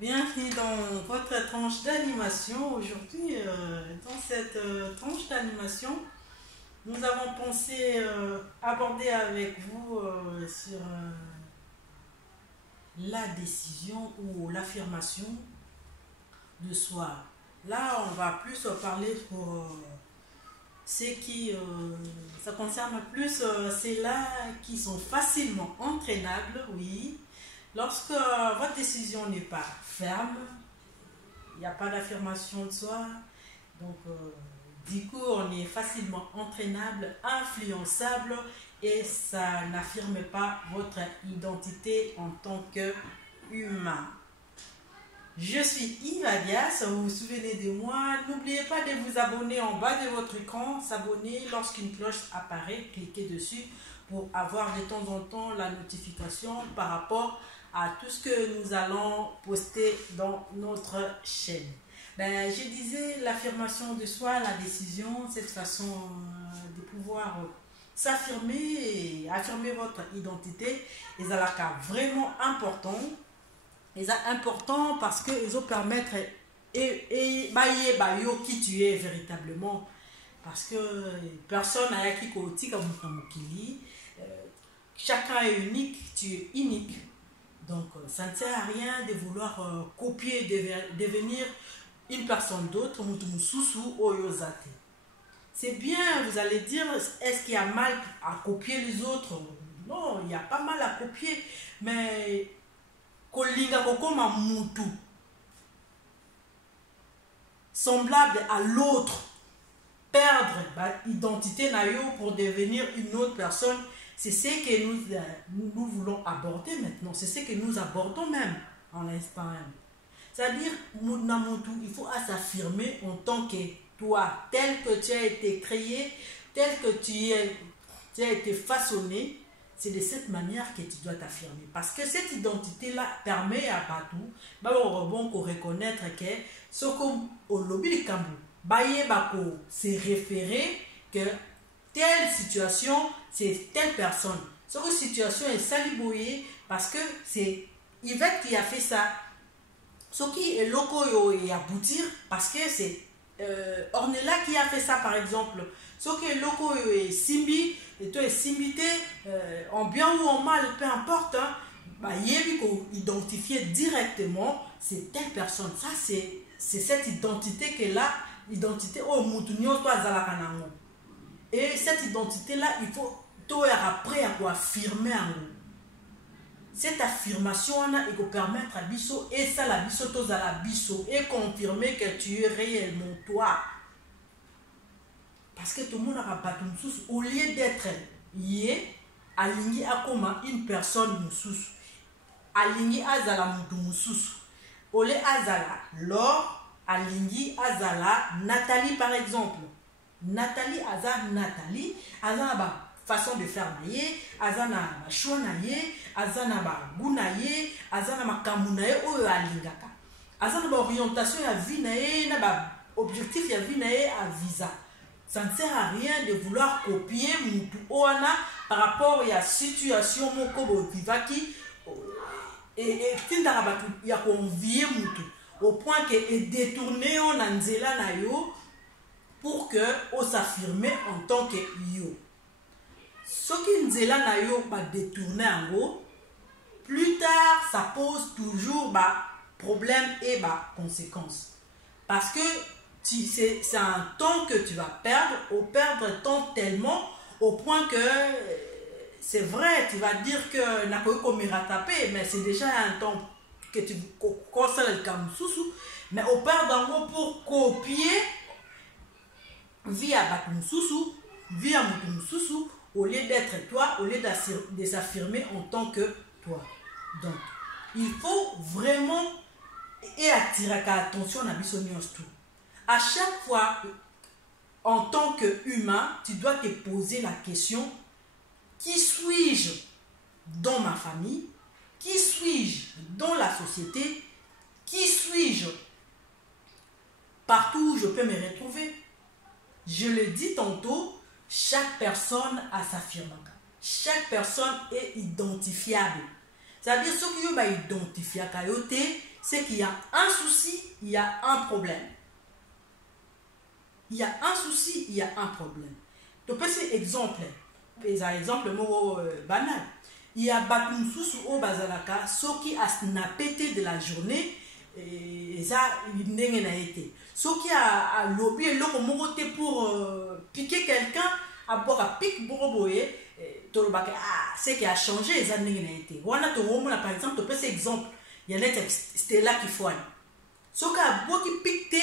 Bienvenue dans votre tranche d'animation. Aujourd'hui, dans cette tranche d'animation, nous avons pensé aborder avec vous sur la décision ou l'affirmation de soi. Là, on va plus parler pour ceux qui, ça concerne plus ceux-là qui sont facilement entraînables, oui. Lorsque votre décision n'est pas ferme, il n'y a pas d'affirmation de soi, donc du coup on est facilement entraînable, influençable et ça n'affirme pas votre identité en tant qu'humain. Je suis Yves Adias, vous vous souvenez de moi. N'oubliez pas de vous abonner en bas de votre écran, s'abonner lorsqu'une cloche apparaît, cliquez dessus pour avoir de temps en temps la notification par rapport à tout ce que nous allons poster dans notre chaîne. Je disais l'affirmation de soi, la décision, cette façon de pouvoir s'affirmer et affirmer votre identité, et ça vraiment important. Et c'est important parce que ils permettre et qui tu es véritablement, parce que personne n'a qui côté comme chacun est unique, tu es unique. Donc ça ne sert à rien de vouloir copier, devenir une personne d'autre. C'est bien, vous allez dire, est-ce qu'il y a mal à copier les autres? Non, il n'y a pas mal à copier, mais semblable à l'autre, perdre l'identité pour devenir une autre personne, c'est ce que nous voulons aborder maintenant, c'est ce que nous abordons même en l'instant même. C'est-à-dire, il faut s'affirmer en tant que toi, tel que tu as été créé, tel que tu as été façonné. C'est de cette manière que tu dois t'affirmer. Parce que cette identité-là permet à Batou, pour reconnaître que ce qu'on lobby c'est référer que telle situation, c'est telle personne. Cette situation est saliboyée parce que c'est Yvette qui a fait ça. Ce qui est loco et aboutir parce que c'est Ornella qui a fait ça par exemple. Ce qui est loco et Simbi, et toi Simbité, en bien ou en mal, peu importe, il faut identifier directement c'est telle personne. Ça c'est cette identité que là, l'identité au Moutounio, toi Zalakanango. Et cette identité là, il faut toi après à quoi affirmer en nous. Cette affirmation il peut permettre à biso et ça la biso à la biso et confirmer que tu es réellement toi. Parce que tout le monde a pas au lieu d'être aligné à comment une personne moussous, aligné à zala moussous, au lieu à zala lors aligné à zala Nathalie par exemple. Nathalie azana façon de faire naye, azana choix naye, azana gunaye, azana makamunaye oyo alingaka. Azana orientation ya vie naye, na objectif ya vie naye à visa. Ça ne sert à rien de vouloir copier mutu oana par rapport à la situation moko vivaki et tindara ya convier mutu au point que est détourné on anzela na yo pour que on s'affirme en tant que yo. Ce qui nzela na yo ba détourné en gros, plus tard ça pose toujours problème et conséquences. Parce que c'est un temps que tu vas perdre, ou perdre temps tellement au point que c'est vrai, tu vas dire que n'a pas eu rattraper, mais c'est déjà un temps que tu conselles le kamususu, mais au perdre en gros pour copier via Batumususu, via Mutumususu, au lieu d'être toi, au lieu de s'affirmer en tant que toi. Donc, il faut vraiment et attirer attention à tout. À chaque fois, en tant qu'humain, tu dois te poser la question: qui suis-je dans ma famille? Qui suis-je dans la société? Qui suis-je partout où je peux me retrouver? Je le dis tantôt, chaque personne a sa firme. Chaque personne est identifiable. C'est-à-dire, ce qui est identifiable, c'est qu'il y a un souci, il y a un problème. Il y a un souci, il y a un problème. Donc, c'est exemple. Par exemple, banal. Il y a Batum Soussou au Bazalaka, ce qui a snappé de la journée, et ça, il n'a été. Ce qui a lobby pour piquer quelqu'un, à boire à pique boroboé, c'est qui a changé, ça n'a été. Par exemple, tu peux cet exemple. Il y a c'était là qu'il faut. Ce qui a beaucoup piqué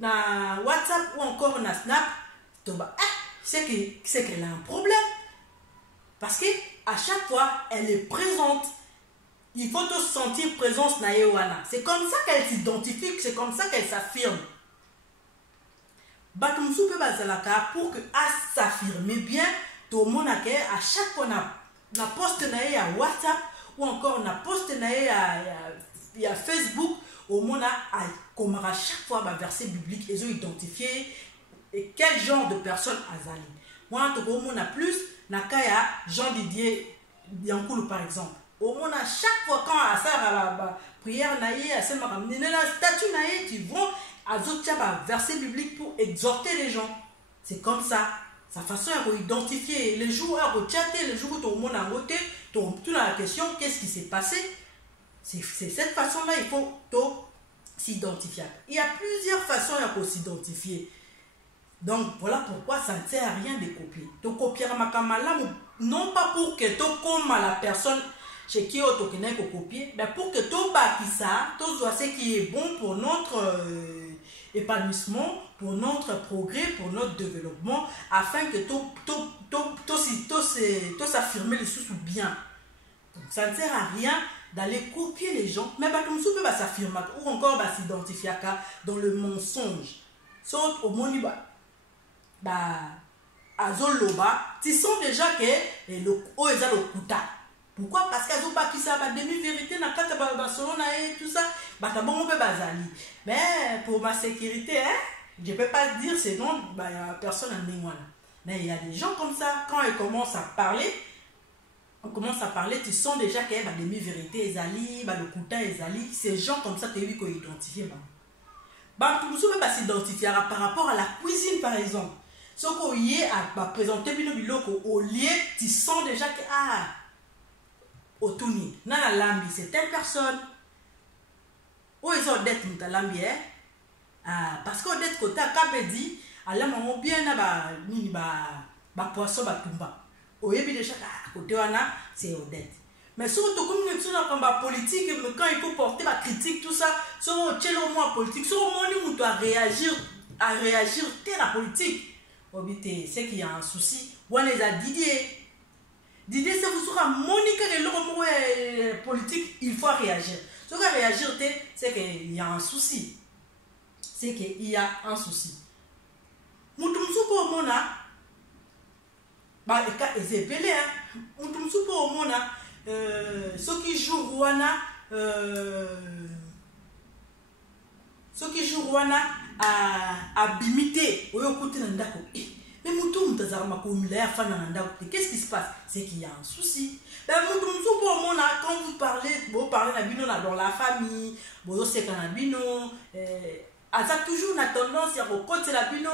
na WhatsApp ou encore na Snap, c'est qu'elle a un problème. Parce que à chaque fois, elle est présente. Il faut te sentir présence na yewana. C'est comme ça qu'elle s'identifie, c'est comme ça qu'elle s'affirme. Batumsu pe bazalaka pour que s'affirmer bien, tout le monde a à chaque fois na poste na WhatsApp ou encore na poste na Facebook, au monde a comme à chaque fois un verset biblique ils ont identifié et quel genre de personne azali. Moi au monde a plus na kaya Jean Didier Yankoulou par exemple. Au monde à chaque fois quand à ça la prière naïe à seulement ramener la statue naïe tu vois azotia un verset biblique pour exhorter les gens. C'est comme ça. Sa façon à identifier les jours à rechatter les jours où tout le monde a voté, tout la question qu'est-ce qui s'est passé. C'est cette façon-là il faut s'identifier. Il y a plusieurs façons pour s'identifier. Donc voilà pourquoi ça ne sert à rien de copier. Tu copies ma kamala non pas pour que tu comme la personne chez qui tu connais copier, mais pour que tu bâtis ça, tu dois ce qui est bon pour notre épanouissement, pour notre progrès, pour notre développement, afin que tu s'affirmer les sous bien. Donc ça ne sert à rien d'aller copier les gens, mais comme ça peut s'affirmer ou encore s'identifier dans le mensonge. Sauf au monde azoloba, tu sens déjà que le kuta. Pourquoi? Parce qu'ils ont bâti ça, demi-vérité, na kata Barcelone et tout ça, bon bazali. Mais pour ma sécurité, je ne peux pas dire c'est non, personne en est. Mais il y a des gens comme ça, quand ils commencent à parler, tu sens déjà qu'il y a des demi-vérités, Ezali, le Kouta, Ezali, ces gens comme ça, tu as vu qu'on identifie. Tout le monde va s'identifier par rapport à la cuisine, par exemple. Ce qu'on y est à présenter au lieu, tu sens déjà que, Otuni, Nana Lambi, c'est telle personne. Où ils ont d'être Mutalambi, parce qu'on d'être côté à Kabedi, à la maman bien, poisson, tumba. Au début de chaque côté, c'est Odette. Mais surtout, comme nous sommes dans la politique, quand il faut porter la critique, tout ça, sur le moins politique, sur le moment où tu dois réagir, t'es la politique. C'est qu'il y a un souci. On les a Didier. Didier, c'est vous sera Monica et l'homme politique, il faut réagir. Ce qu'on réagir, c'est qu'il y a un souci. C'est qu'il y a un souci. Moutoumsou pour Mona. C'est pelé, Moutoumsou pour Mona. Ceux qui jouent Rwanda, à bimiter, mais Moutoum, qu'est-ce qui se passe? C'est qu'il y a un souci. Quand vous parlez dans la famille, c'est ça toujours a tendance à côté la bino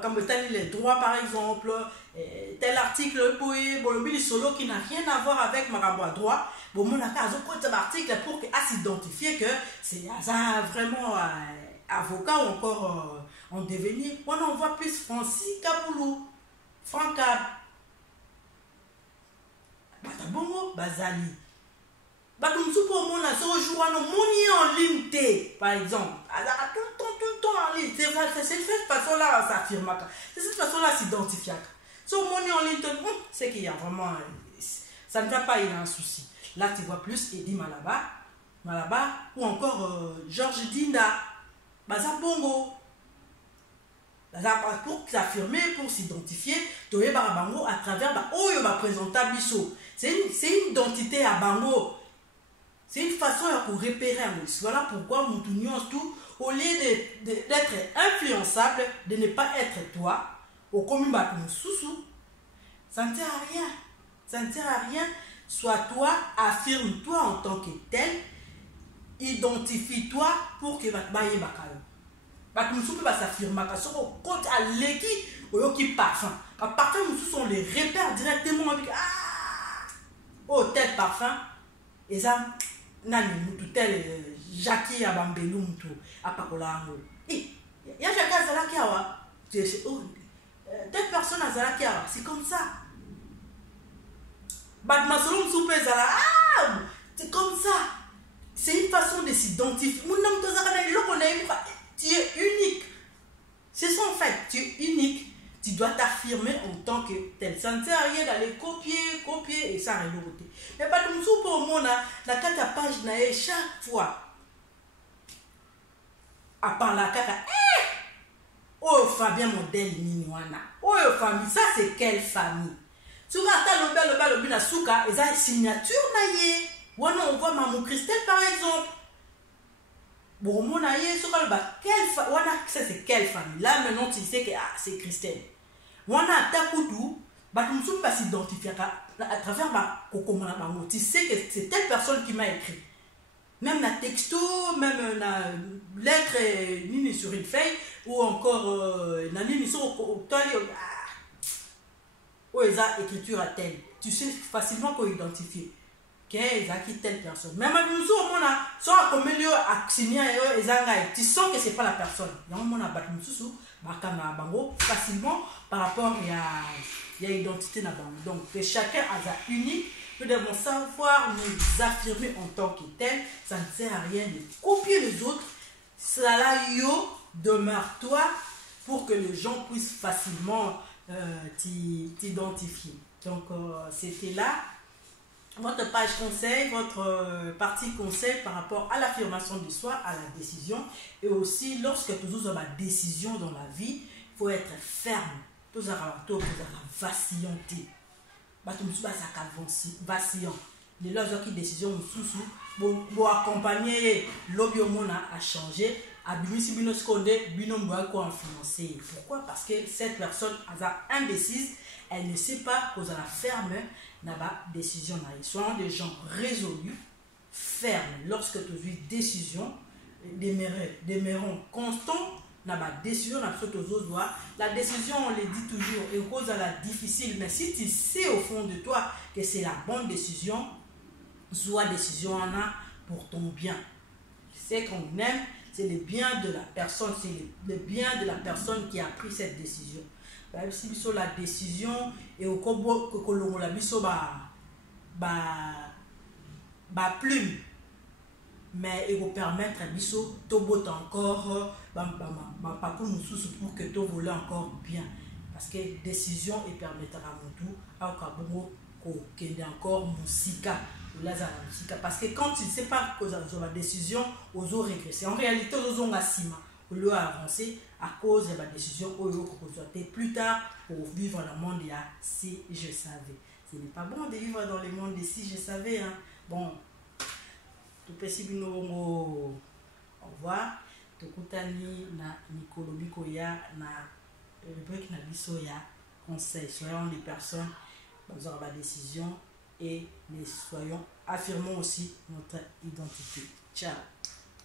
comme les droits par exemple tel article pour solo qui n'a rien à voir avec ma droit bon mon article pour s'identifier que c'est vraiment avocat ou encore en devenir. On voit plus Francis Kaboulou Francab Batabongo Bazali. Comme si pour mon en ligne, par exemple, tout le temps en ligne. C'est cette façon-là s'affirme. C'est cette façon-là s'identifier. Si on est en ligne, c'est qu'il y a vraiment. Ça ne va pas, il y a un souci. Là, tu vois plus Eddie Malaba, ou encore Georges Dinda, Bazabongo. Pour s'affirmer, pour s'identifier, Toye Barabango à travers ma présentable Bisso. C'est une identité à Bango. C'est une façon de repérer un mot. Voilà pourquoi nous tournions tout, au lieu d'être influençable, de ne pas être toi, au commun sous-sous, ça ne sert à rien. Ça ne sert à rien. Sois toi, affirme-toi en tant que tel, identifie-toi pour que baye bakalo. Parce que nous peut pas s'affirmer parce que quand à l'équipe qui parfum. Parfum nous sont les repères directement avec oh tel parfum et ça nani mutu tel Jackie abambelu mutu apakolango. Et il y a Jackie Azalakiawa. Telle personne Azalakiawa, c'est comme ça. C'est comme ça. C'est une façon de s'identifier. Tu es unique. C'est ça en fait. Tu es unique. Tu dois t'affirmer en tant que tel. Ça ne sert à rien d'aller copier et ça rien d'autre. Mais pas de nous pour moi la carte page chaque fois. À part la carte. Oh Fabien modèle Niniwana. Oh famille, ça c'est quelle famille? Souvent, le bina souka, et ça signature naïe. On voit Maman Christelle par exemple. Bon, mon aïe, ça c'est quelle famille? Là maintenant tu sais que c'est Christelle. On a takoudou, bah tu ne peux pas s'identifier à travers ma cocoman. Tu sais que c'est telle personne qui m'a écrit. Même la texto, même la lettre nini sur une feuille, ou encore la nini sur au oh, ils ont écriture à tel. Tu sais facilement qu'on identifie. Qu'ils ont qui telle personne. Même nous sommes soit comme milieu actionnaire et tu sens que c'est pas la personne. Il y a un moment battu facilement par rapport à l'identité na bango. Donc que chacun a sa unique. Nous devons savoir nous affirmer en tant que tel. Ça ne sert à rien de copier les autres. Cela demeure-toi pour que les gens puissent facilement t'identifier. Donc c'était là votre page conseil, votre partie conseil par rapport à l'affirmation de soi, à la décision. Et aussi lorsque tu as une décision dans la vie, il faut être ferme. Tu as vacillant. Vacillant. Les lorsque qui décision pour accompagner l'obiomona à changer. Pourquoi? Parce que cette personne est indécise, elle ne sait pas qu'on a la ferme décision. Soyons des gens résolus, fermes. Lorsque tu vis décision, demeurons constants dans la décision. La décision, on le dit toujours, et cause à la difficile, mais si tu sais au fond de toi que c'est la bonne décision, soit décision en a pour ton bien. C'est qu'on aime. C'est le bien de la personne, c'est le bien de la personne qui a pris cette décision. Si la décision et au combo que l'on a biso plume, mais il va permettre à biso tobot encore pour que tu voles encore bien, parce que décision et permettra à mon tout à qu'il y ait encore musica. Parce que quand tu ne sais pas que la décision, aux autres régresser. En réalité, aux autres ont avancé à cause de la décision plus tard pour vivre dans le monde si je savais. Ce n'est pas bon de vivre dans le monde si je savais. Hein. Bon, tout possible au revoir. Tokutani na Nikolobi Koya na rubrique na bisoya conseil. Soyons des personnes dans la décision. Et nous affirmons aussi notre identité. Ciao.